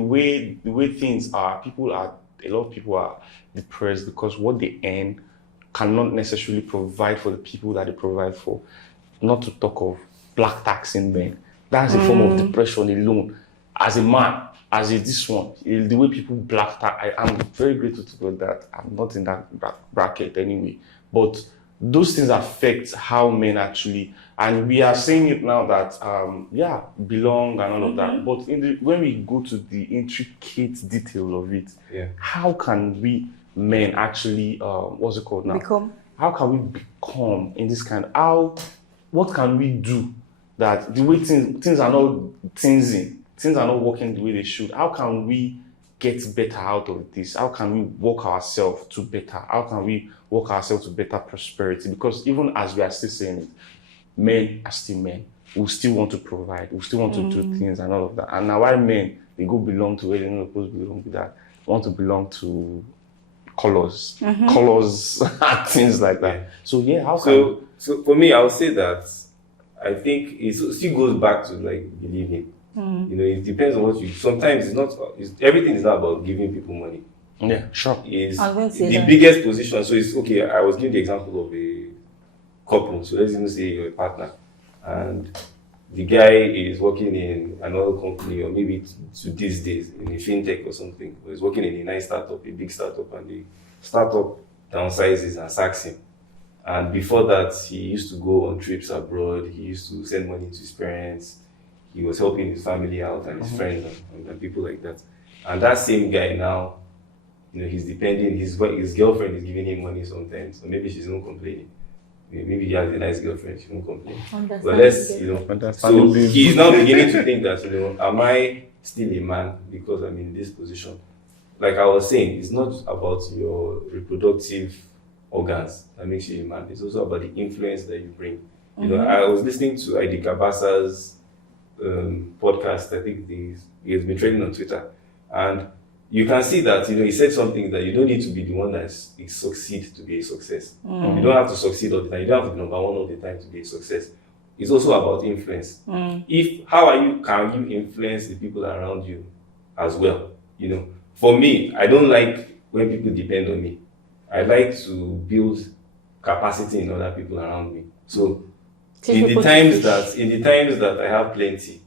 way things are, a lot of people are depressed because what they earn cannot necessarily provide for the people that they provide for. Not to talk of black taxing men. That's a form of depression alone. As a man, this one, the way people black tax, I'm very grateful to God that I'm not in that bracket anyway. But those things affect how men actually, and we are saying it now that, belong and all of that. But when we go to the intricate detail of it, how can we men actually, what's it called now? Become. How can we become in this kind of, what can we do that the way things are not things are not working the way they should? How can we get better out of this? How can we work ourselves to better? How can we work ourselves to better prosperity? Because even as we are still saying it, men are still men. We still want to provide. We still want to do things and all of that. And now why men, they go belong to where they're not supposed to belong to that. Want to belong to colors and things like that. So yeah, how can... So for me, I would say that I think it still goes back to like believing. You know, it depends on what you. Sometimes everything is not about giving people money. Yeah, sure. Is I was going to say the that. biggest position. So it's okay. I was giving the example of a couple. So let's even say you're a partner, and the guy is working in another company, or maybe to these days in a fintech or something. Or he's working in a nice startup, a big startup, and the startup downsizes and sacks him. And before that, he used to go on trips abroad. He used to send money to his parents. He was helping his family out and his friends and people like that. And that same guy now, you know, he's depending. His girlfriend is giving him money sometimes, so maybe she's not complaining. Maybe he has a nice girlfriend, she won't complain. But let's, you know, so he's now beginning to think that, you know, am I still a man because I'm in this position? Like I was saying, it's not about your reproductive organs that makes you a man. It's also about the influence that you bring. You know, I was listening to Idi Kabasa's podcast. I think he has been trending on Twitter, and you can see that, you know, he said something that you don't need to be the one that succeeds to be a success. You don't have to succeed all the time. You don't have to be number one all the time to be a success. It's also about influence. Can you influence the people around you as well? You know, for me, I don't like when people depend on me. I like to build capacity in other people around me. So in the times that I have plenty,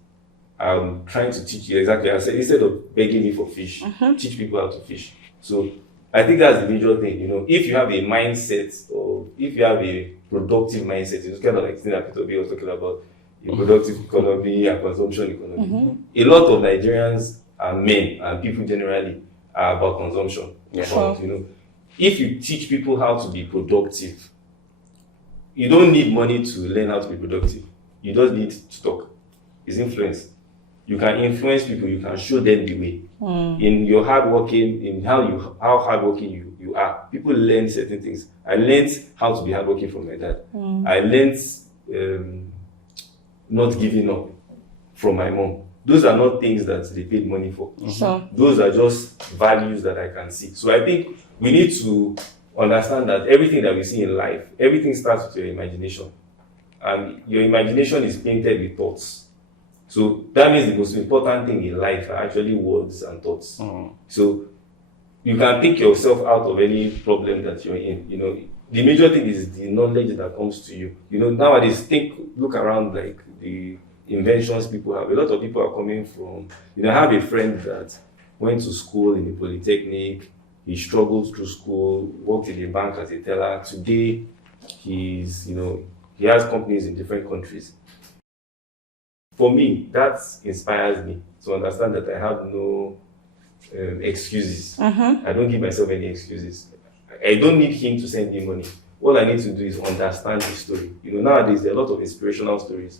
I'm trying to teach you exactly. I said, instead of begging me for fish, teach people how to fish. So I think that's the major thing. You know, if you have a mindset, or if you have a productive mindset, it's kind of like thing that Peter was talking about, a productive economy and consumption economy. A lot of Nigerians and men and people generally are about consumption. You know, if you teach people how to be productive, you don't need money to learn how to be productive. You just need to talk. It's influence. You can influence people. You can show them the way. In your hardworking, in how hardworking you are. People learn certain things. I learned how to be hardworking from my dad. I learned not giving up from my mom. Those are not things that they paid money for. Those are just values that I can see. So I think we need to understand that everything that we see in life, everything starts with your imagination. And your imagination is painted with thoughts. So that means the most important thing in life are actually words and thoughts. So you can think yourself out of any problem that you're in. You know, the major thing is the knowledge that comes to you. You know, nowadays, look around, like the inventions people have. A lot of people are coming from, you know, I have a friend that went to school in the Polytechnic. He struggled through school, worked in a bank as a teller. Today, he has companies in different countries. For me, that inspires me to understand that I have no excuses. I don't give myself any excuses. I don't need him to send me money. All I need to do is understand the story. You know, nowadays there are a lot of inspirational stories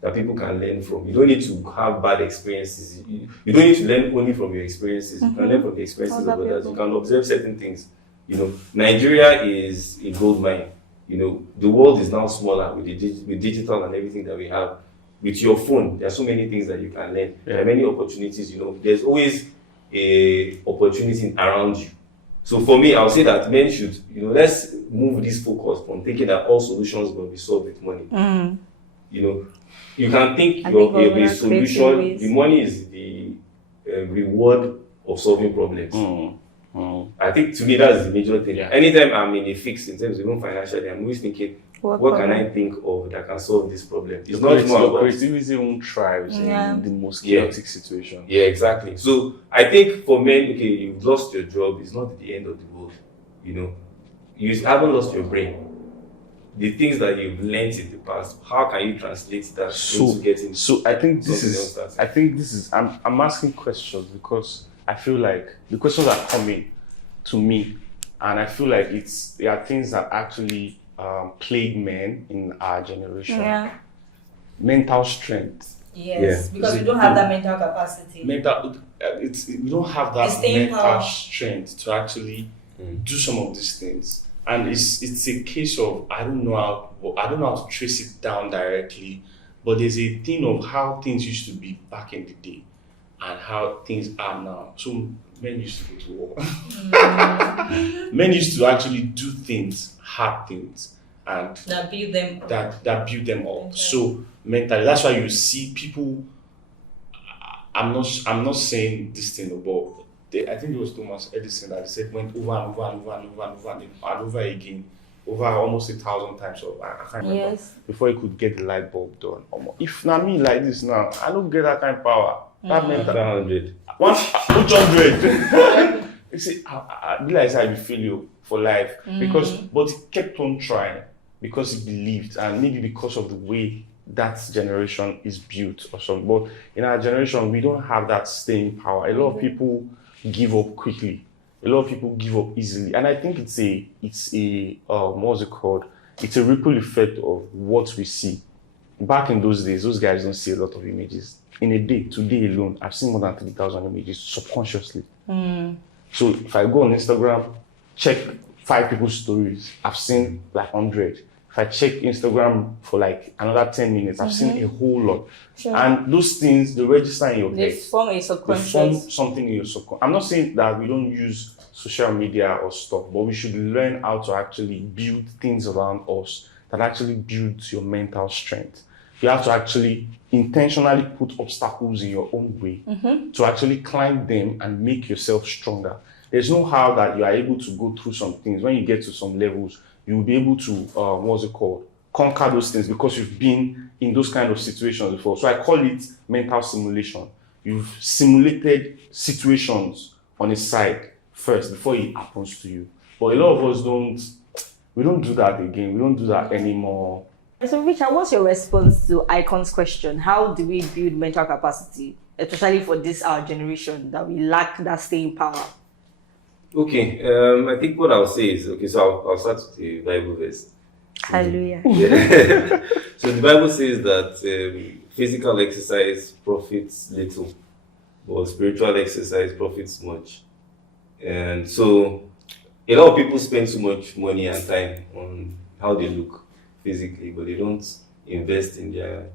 that people can learn from. You don't need to have bad experiences. You don't need to learn only from your experiences. You can learn from the experiences of others. You can observe certain things. You know, Nigeria is a gold mine. You know, the world is now smaller with digital and everything that we have. With your phone, there are so many things that you can learn. There are many opportunities. You know, there's always a opportunity around you. So for me, I'll say that men should, you know, let's move this focus from thinking that all solutions will be solved with money. You know, you can think of a solution. The money is the reward of solving problems. I think to me that's the major thing. Anytime I'm in a fix in terms of even financially, I'm always thinking, what can I think of that can solve this problem? It's not more about creativity won't thrive in the most chaotic situation. Yeah, exactly. So I think for men, okay, you've lost your job, it's not the end of the world. You know, you haven't lost your brain. The things that you've learned in the past, how can you translate that into getting? So I think this is. I'm asking questions because I feel like the questions are coming to me, and I feel like there are things that actually plague men in our generation. Mental strength. Yes, because we don't have that mental capacity. We don't have that staying mental power. strength to actually do some of these things, and it's a case of I don't know how to trace it down directly, but there's a thing of how things used to be back in the day and how things are now. So men used to go to war. Men used to actually do things, hard things, and That build them. that build them up. Okay. So mentally, that's why you see people. I'm not saying this thing, but I think it was Thomas Edison that said went over and over and over and over and over and over again, over almost 1,000 times. So I can't remember Yes. before he could get the light bulb done. If not me like this now, I don't get that kind of power. That mental 100. 100. You see, I realize I will feel you for life but he kept on trying because he believed, and maybe because of the way that generation is built or something. But in our generation, we don't have that staying power. A lot of people give up quickly. A lot of people give up easily, and I think it's a what's it called? It's a ripple effect of what we see. Back in those days, those guys don't see a lot of images. In a day, today alone, I've seen more than 3,000 images subconsciously. So if I go on Instagram, check 5 people's stories, I've seen like 100. If I check Instagram for like another 10 minutes, I've seen a whole lot. Sure. And those things, they register in your They head. form a They subconscious. form something in your subconscious. I'm not saying that we don't use social media or stuff, but we should learn how to actually build things around us that actually builds your mental strength. You have to actually intentionally put obstacles in your own way to actually climb them and make yourself stronger. There's no how that you are able to go through some things. When you get to some levels, you will be able to, conquer those things because you've been in those kind of situations before. So I call it mental simulation. You've simulated situations on a side first before it happens to you. But a lot of us don't do that again. We don't do that anymore. So, Richard, what's your response to Icon's question? How do we build mental capacity, especially for this our generation that we lack that staying power? Okay, I think what I'll say is, so I'll start with the Bible verse. Hallelujah. Yeah. So the Bible says that physical exercise profits little, but spiritual exercise profits much. And so a lot of people spend so much money and time on how they look physically, but they don't invest in their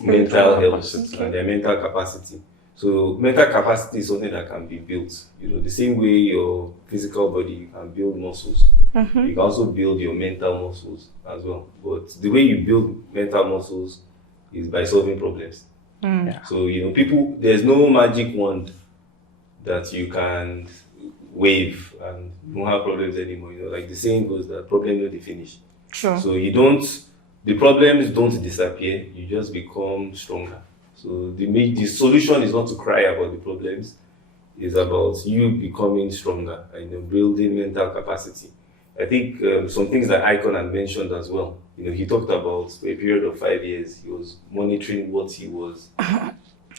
mental health and their mental capacity. So mental capacity is something that can be built. The same way your physical body, you can build muscles. You can also build your mental muscles as well. But the way you build mental muscles is by solving problems. So, people, there's no magic wand that you can wave and you won't have problems anymore. Like the saying goes that problems don't finish. True. So the problems don't disappear, you just become stronger. So the solution is not to cry about the problems, it's about you becoming stronger and building mental capacity. I think some things that Icon had mentioned as well. He talked about for a period of 5 years, he was monitoring what he was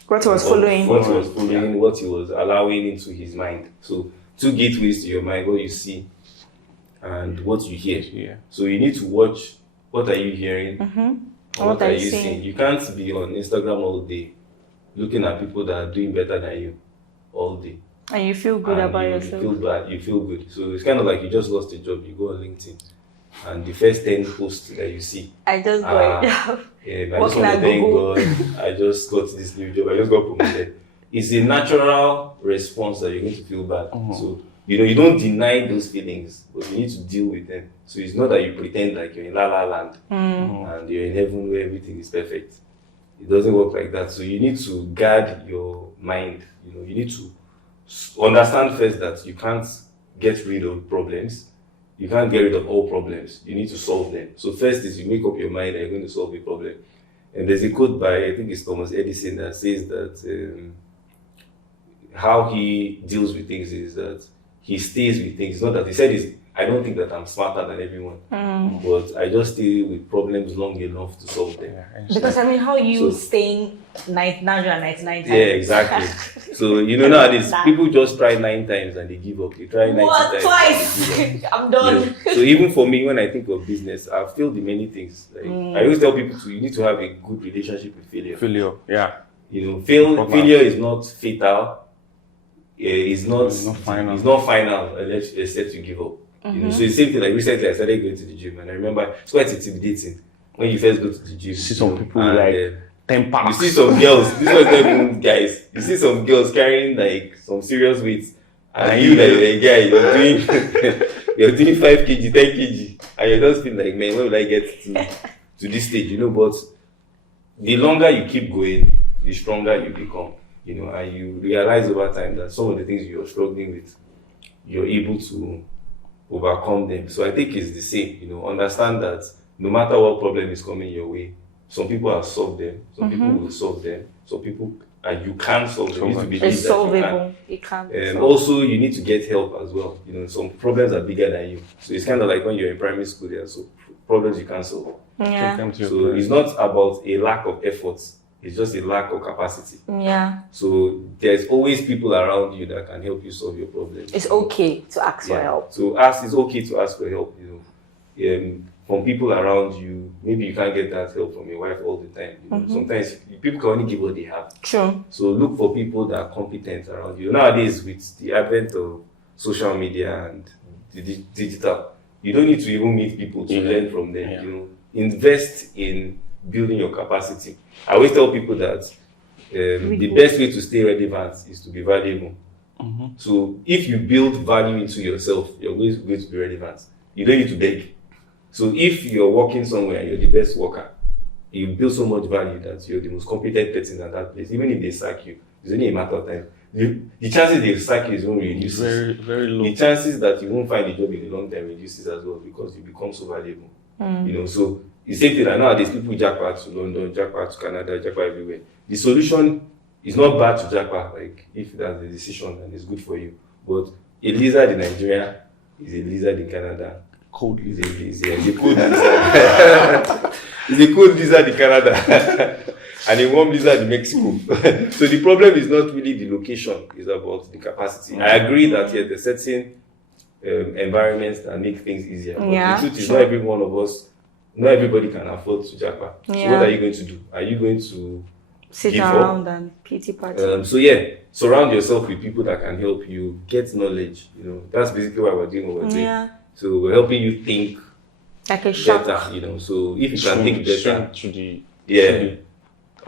following. What he was allowing into his mind. So 2 gateways to your mind: what you see and what you hear. Yeah. So you need to watch what are you hearing, and what are you seeing? seeing. You can't be on Instagram all day looking at people that are doing better than you all day. And you feel good And about you yourself. feel bad, you feel good. So it's kind of like you just lost a job, you go on LinkedIn, and the first 10 posts that you see, I just got a job. I just Working want at to thank Google. God, I just got this new job, I just got promoted. It's a natural response that you're going to feel bad. So, you don't deny those feelings, but you need to deal with them. So it's not that you pretend like you're in La La Land and you're in heaven where everything is perfect. It doesn't work like that. So you need to guard your mind. You need to understand first that you can't get rid of problems. You can't get rid of all problems. You need to solve them. So first is you make up your mind that you're going to solve a problem. And there's a quote by, I think it's Thomas Edison, that says that how he deals with things is that he stays with things. It's not that he said I don't think that I'm smarter than everyone, but I just stay with problems long enough to solve them. Because I mean, how you staying 999 times? Yeah, exactly. So nowadays people just try 9 times and they give up. They try 90 times. Twice? I'm done. So even for me, when I think of business, I've failed in many things. Like, I always tell people you need to have a good relationship with failure. Yeah. Failure is not fatal. It's not final. It's not final except you give up. So the same thing. Like recently, I started going to the gym, and I remember it's quite intimidating when you first go to the gym. You see some people like 10 packs. You see some girls. This was not even guys. You see some girls carrying like some serious weights, and you like a guy, you're doing 5 kg, 10 kg, and you just feel like, man, when will I get to this stage? But the longer you keep going, the stronger you become. And you realize over time that some of the things you're struggling with, you're able to overcome them. So I think it's the same. Understand that no matter what problem is coming your way, some people have solved them, some people will solve them, some people you can solve them. You need to believe it's that solvable. you can. Also, you need to get help as well. Some problems are bigger than you. So it's kind of like when you're in primary school, there are some problems you can't solve. Yeah. So it's not about a lack of effort. It's just a lack of capacity. Yeah. So there's always people around you that can help you solve your problem. It's okay to ask for help. So it's okay to ask for help. From people around you. Maybe you can't get that help from your wife all the time. Sometimes people can only give what they have. True. So look for people that are competent around you. Nowadays, with the advent of social media and the digital, you don't need to even meet people to learn from them. Invest in building your capacity. I always tell people that the best way to stay relevant is to be valuable. So if you build value into yourself, you're going to be relevant. You don't need to beg. So if you're working somewhere and you're the best worker, you build so much value that you're the most competent person at that place. Even if they sack you, it's only a matter of time. The chances they sack you is going to reduce. Very, very low. The chances that you won't find a job in the long term reduces as well because you become so valuable. So the same thing. I know nowadays people jackpot to London, jackpot to Canada, jackpot everywhere. The solution is not bad to jackpot, like if that's the decision and it's good for you. But a lizard in Nigeria is a lizard in Canada. Cold lizard. It's a cold lizard. It's a cold lizard in Canada. And a warm lizard in Mexico. So the problem is not really the location, it's about the capacity. I agree that there's certain environments that make things easier. But the truth is not every one of us, not everybody can afford to jackpot. So what are you going to do? Are you going to sit around and pity party? Surround yourself with people that can help you get knowledge. That's basically why we're doing what we're doing. So we're helping you think like a shark. better. So if you can think better,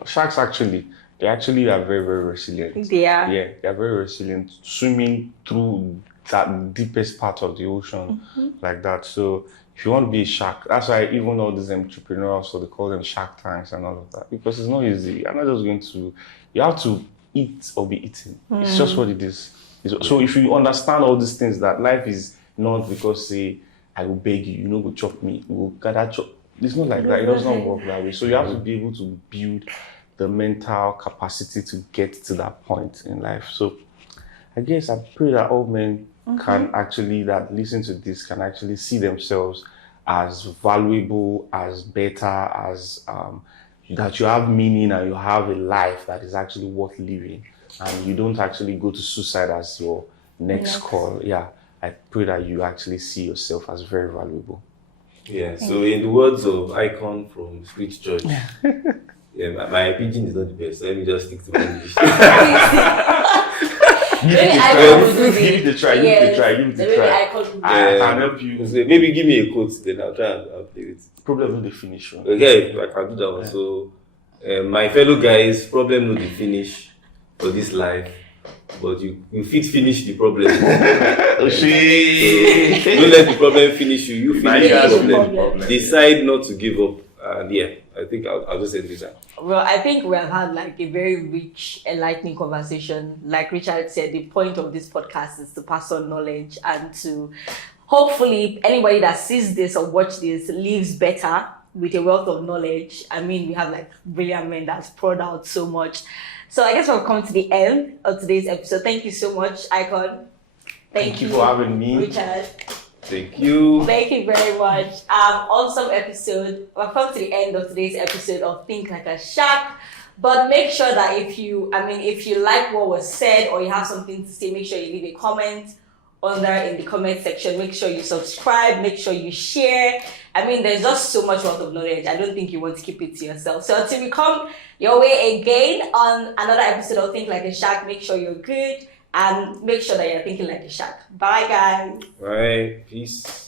sharks they actually are very, very resilient. They are. Yeah, they are very resilient, swimming through that deepest part of the ocean like that. So if you want to be a shark, that's why even all these entrepreneurs, so they call them shark tanks and all of that, because it's not easy. You're not just going to, you have to eat or be eaten. It's just what it is. So if you understand all these things, that life is not because, say, I will beg you, go chop me, you will gather chop. It's not like that. It does not work that way. So you have to be able to build the mental capacity to get to that point in life. So I guess I pray that all men can actually, that listen to this, can actually see themselves as valuable, as better, as that you have meaning and you have a life that is actually worth living, and you don't actually go to suicide as your next call. I pray that you actually see yourself as very valuable. So in the words of Icon from Street Church, my pidgin is not the best, so let me just stick to my English. Give it a try. I can help you. Maybe give me a quote, then I'll try and play it. Problem no the finish. Okay, I can do that one. So, my fellow guys, problem no the finish for this life, but you fit finish the problem. Don't let the problem finish you. You finish the problem. Decide not to give up. And I think I'll just end with that. Well, I think we have had like a very rich, enlightening conversation. Like Richard said, the point of this podcast is to pass on knowledge and to hopefully anybody that sees this or watch this lives better with a wealth of knowledge. I mean, we have like brilliant men that's poured out so much. So I guess we'll come to the end of today's episode. Thank you so much, Icon. Thank you for having me. Richard. Thank you. Thank you very much. Awesome episode. We've come to the end of today's episode of Think Like a Shark. But make sure that if you like what was said or you have something to say, make sure you leave a comment under in the comment section. Make sure you subscribe. Make sure you share. There's just so much wealth of knowledge. I don't think you want to keep it to yourself. So until we come your way again on another episode of Think Like a Shark, make sure you're good and make sure that you're thinking like a shark. Bye, guys. Bye. Peace.